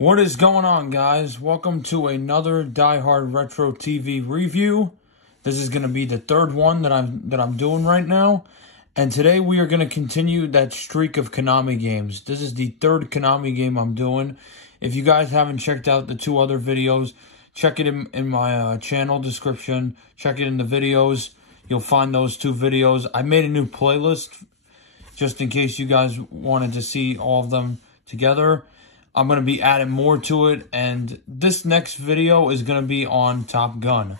What is going on, guys? Welcome to another Die Hard Retro TV review. This is going to be the third one that I'm doing right now, and today we are going to continue that streak of Konami games. This is the third Konami game I'm doing. If you guys haven't checked out the two other videos, check it in my channel description. Check it in the videos. You'll find those two videos. I made a new playlist just in case you guys wanted to see all of them together. I'm going to be adding more to it, and this next video is going to be on Top Gun,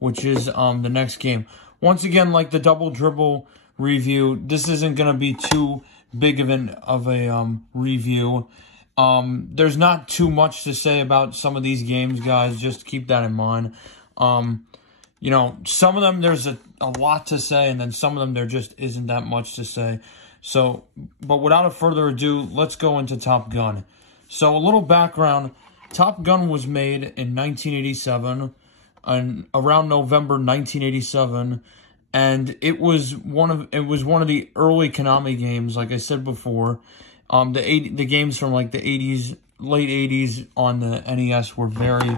which is the next game. Once again, like the Double Dribble review, this isn't going to be too big of a review. There's not too much to say about some of these games, guys. Just keep that in mind. You know, some of them there's a lot to say, and then some of them there just isn't that much to say. So, but without further ado, let's go into Top Gun. So, a little background. Top Gun was made in 1987, and around November 1987, and it was one of the early Konami games. Like I said before, the games from like the 80s, late 80s on the NES were very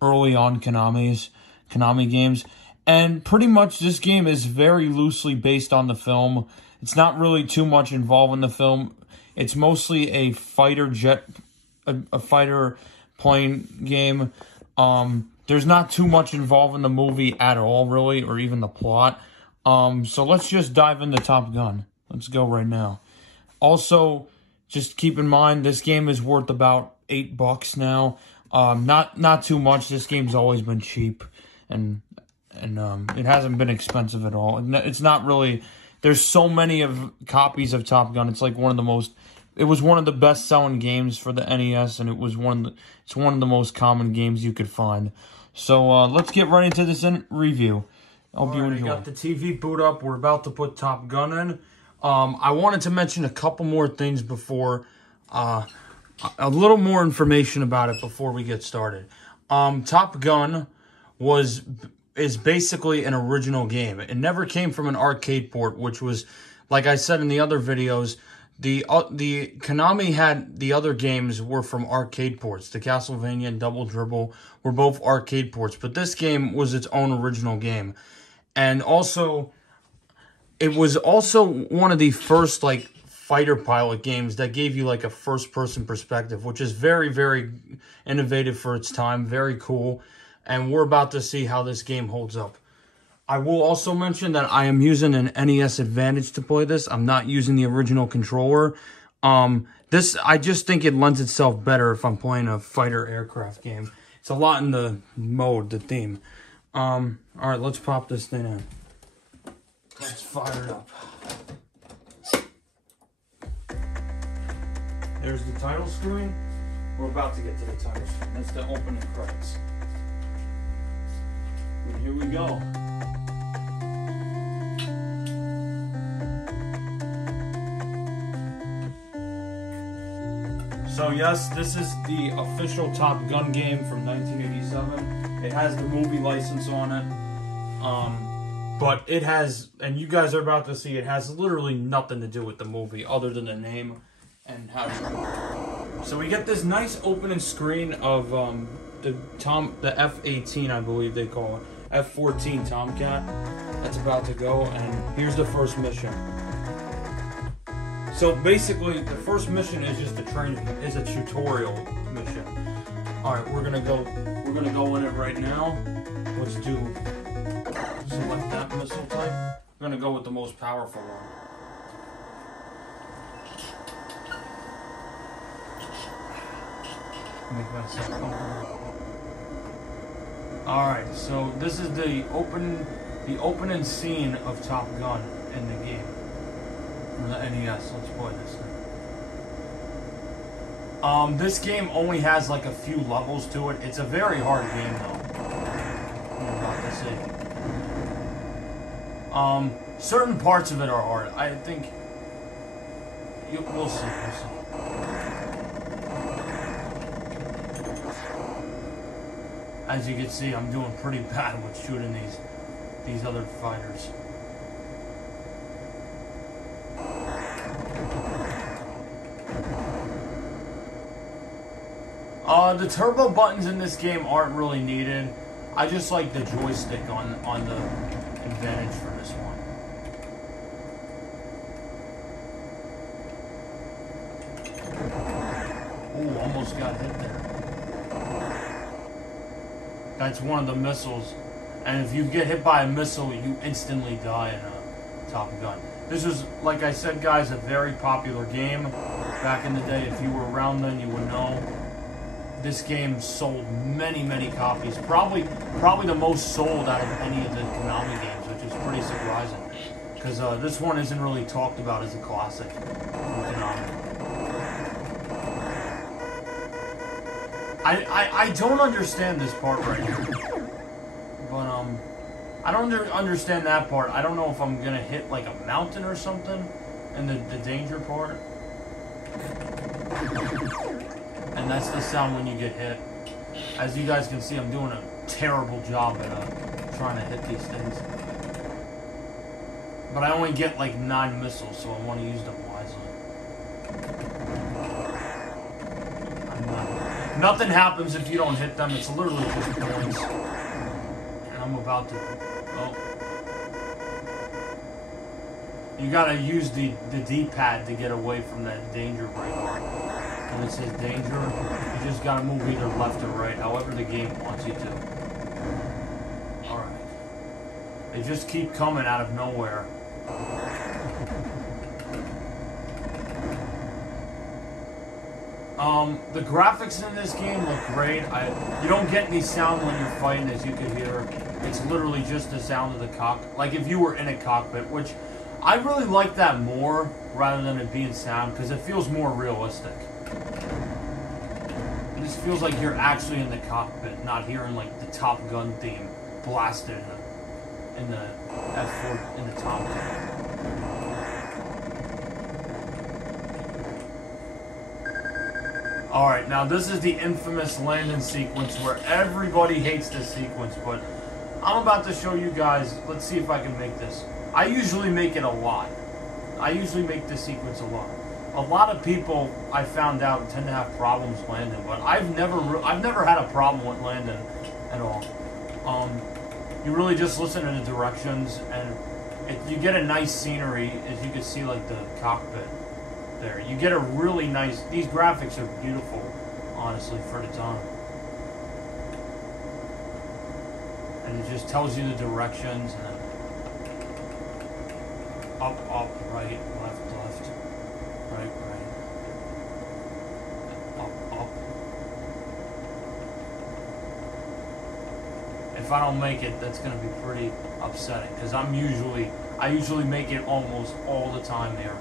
early on Konami games, and pretty much this game is very loosely based on the film. It's not really too much involved in the film. It's mostly a fighter plane game. There's not too much involved in the movie at all, really, or even the plot. So let's just dive into Top Gun. Let's go right now. Also, just keep in mind, this game is worth about $8 now. Not too much. This game's always been cheap, and it hasn't been expensive at all. It's not really. There's so many copies of Top Gun. It's like it was one of the best-selling games for the NES, and it's one of the most common games you could find. So let's get right into this review. Hope you enjoy. I got the TV boot up. We're about to put Top Gun in. I wanted to mention a couple more things before, a little more information about it before we get started. Top Gun is basically an original game. It never came from an arcade port, which was, like I said in the other videos, the Konami had the other games were from arcade ports. The Castlevania and Double Dribble were both arcade ports, but this game was its own original game. And also, it was also one of the first like fighter pilot games that gave you like a first-person perspective, which is very, very innovative for its time, very cool. And we're about to see how this game holds up. I will also mention that I am using an NES Advantage to play this. I'm not using the original controller. I just think it lends itself better if I'm playing a fighter aircraft game. It's a lot in the theme. All right, let's pop this thing in. Let's fire it up. There's the title screen. We're about to get to the title screen. That's the opening credits. And here we go. So yes, this is the official Top Gun game from 1987. It has the movie license on it. But it has, and you guys are about to see, it has literally nothing to do with the movie other than the name and how to. So we get this nice opening screen of the F-18, I believe they call it. F-14 Tomcat. That's about to go, and here's the first mission. So basically, the first mission is just a tutorial mission. All right, we're gonna go in it right now. Let's select that missile type. We're gonna go with the most powerful one. Make myself comfortable. All right, so this is the opening scene of Top Gun in the game. The NES, let's play this thing. This game only has like a few levels to it. It's a very hard game though. I'm about to see. Certain parts of it are hard. I think we'll see. As you can see, I'm doing pretty bad with shooting these other fighters. The turbo buttons in this game aren't really needed. I just like the joystick on the Advantage for this one. Ooh, almost got hit there. That's one of the missiles. And if you get hit by a missile, you instantly die in a Top Gun. This was, like I said, guys, a very popular game back in the day. If you were around then, you would know. This game sold many, many copies. Probably the most sold out of any of the Konami games, which is pretty surprising. Because this one isn't really talked about as a classic from Konami. I don't understand this part right here. But, I don't understand that part. I don't know if I'm gonna hit, like, a mountain or something in the danger part. And that's the sound when you get hit. As you guys can see, I'm doing a terrible job at trying to hit these things. But I only get, like, 9 missiles, so I want to use them wisely. Nothing happens if you don't hit them. It's literally just points. And I'm about to... Oh. You gotta use the D-pad to get away from that danger right now. When it says danger, you just gotta move either left or right, however the game wants you to. Alright. They just keep coming out of nowhere. The graphics in this game look great. You don't get any sound when you're fighting, as you can hear. It's literally just the sound of the like if you were in a cockpit, which I really like that more rather than it being sound, because it feels more realistic. It just feels like you're actually in the cockpit, not hearing like the Top Gun theme blasted in the F4 in the Top Gun. Alright, now this is the infamous Landon sequence where everybody hates this sequence, but I'm about to show you guys. Let's see if I can make this. I usually make it a lot. I usually make this sequence a lot. A lot of people, I found out, tend to have problems with Landon, but I've never had a problem with Landon at all. You really just listen to the directions, and you get a nice scenery, as you can see, like the cockpit there. You get a really nice... These graphics are beautiful, honestly, for the time. And it just tells you the directions, and up, right, left, right, up. If I don't make it, that's going to be pretty upsetting, because I usually make it almost all the time here.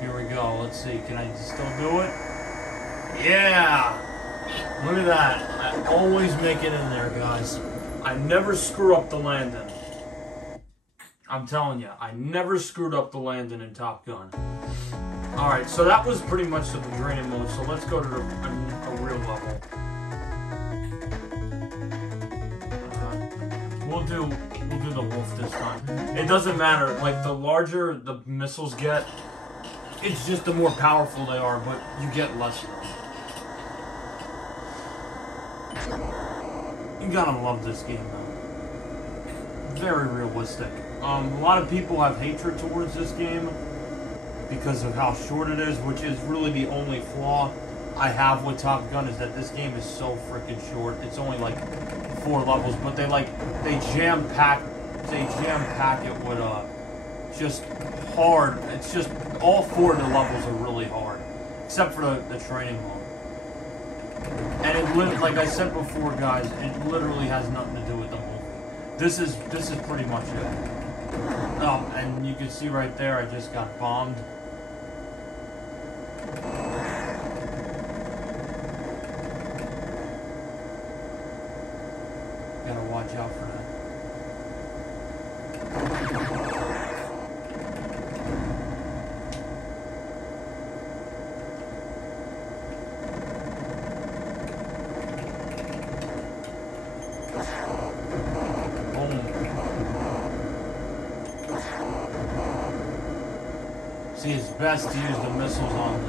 Here we go. Let's see. Can I still do it? Yeah! Look at that. I always make it in there, guys. I never screw up the Landon. I'm telling you, I never screwed up the Landon in Top Gun. Alright, so that was pretty much the training mode, so let's go to a real level. We'll do the wolf this time. It doesn't matter, like the larger the missiles get, it's just the more powerful they are, but you get less of them. You gotta love this game, though. Very realistic. A lot of people have hatred towards this game because of how short it is, which is really the only flaw I have with Top Gun, is that this game is so freaking short. It's only like 4 levels, but they jam pack it with just hard. It's just all 4 of the levels are really hard, except for the training mode. And it like I said before, guys, it literally has nothing to do with the movie. This is pretty much it. Oh, and you can see right there, I just got bombed. Gotta watch out for that. See, it's best to use the missiles on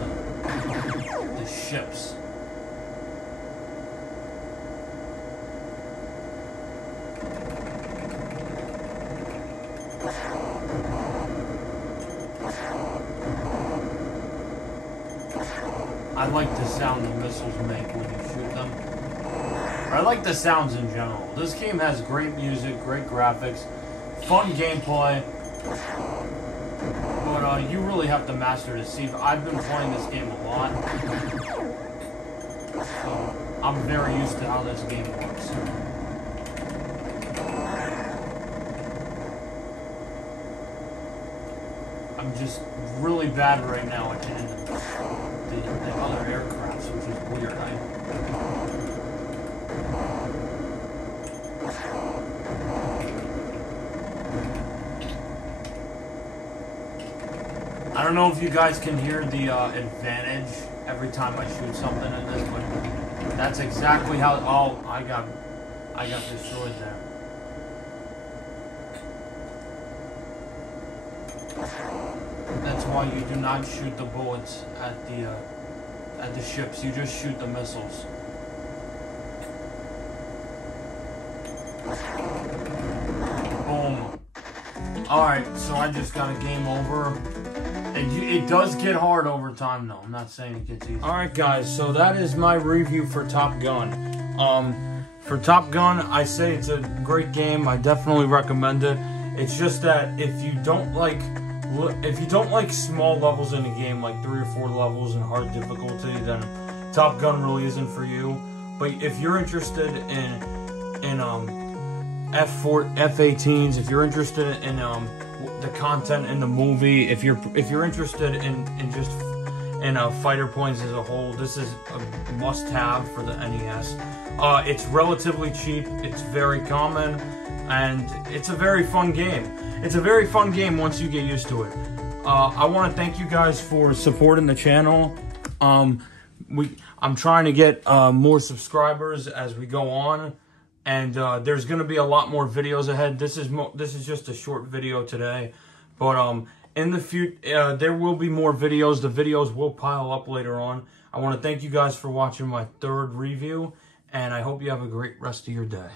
the ships. I like the sound the missiles make when you shoot them. I like the sounds in general. This game has great music, great graphics, fun gameplay. But you really have to master to see. I've been playing this game a lot, so I'm very used to how this game works. I'm just really bad right now at hitting the other aircrafts, which is weird. I don't know if you guys can hear the advantage every time I shoot something in this, but that's exactly how. Oh, I got destroyed there. That's why you do not shoot the bullets at the ships. You just shoot the missiles. Boom. Alright, so I just got a game over. It does get hard over time, though. I'm not saying it gets easy. Alright, guys, so that is my review for Top Gun. For Top Gun, I say it's a great game. I definitely recommend it. It's just that if you don't like small levels in a game, like 3 or 4 levels in hard difficulty, then Top Gun really isn't for you. But if you're interested in F-18s, if you're interested in the content in the movie, if you're interested in fighter planes as a whole, this is a must-have for the NES. It's relatively cheap, it's very common, and it's a very fun game. It's a very fun game once you get used to it. I want to thank you guys for supporting the channel. I'm trying to get more subscribers as we go on, and there's going to be a lot more videos ahead. This is just a short video today, but in the future there will be more videos. The videos will pile up later on. I want to thank you guys for watching my 3rd review, and I hope you have a great rest of your day.